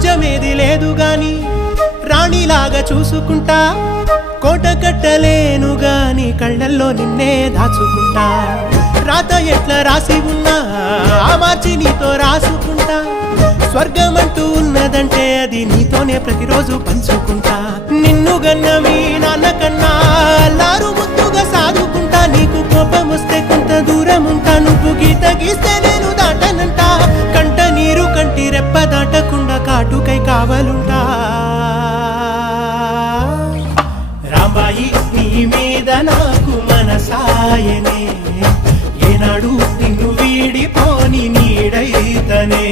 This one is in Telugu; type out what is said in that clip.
రాజ్యమేది లేదు గాని రాణిలాగా చూసుకుంటా కోట కట్టలేను గాని కళ్ళల్లో నిన్నే దాచుకుంటా రాత ఎట్లా రాసి ఉన్నా ఆ మార్చి నీతో రాసుకుంటా స్వర్గమంటూ ఉన్నదంటే అది నీతోనే ప్రతిరోజు పంచుకుంటా నిన్ను గన్న మీ నాన్న కన్నా లారు ముద్దుగా సాదుకుంటా నీకు కోపం వస్తే కొంత దూరం ఉంటా నువ్వు గీత గీస్తే నేను దాటనంట కంట నీరు కంటి రెప్ప దాటకుండా కాటుకై కావలుంటా రాంబాయి నీ మీద నాకు మనసాయనే ఏనాడు నిన్ను వీడిపోని నీడైతనే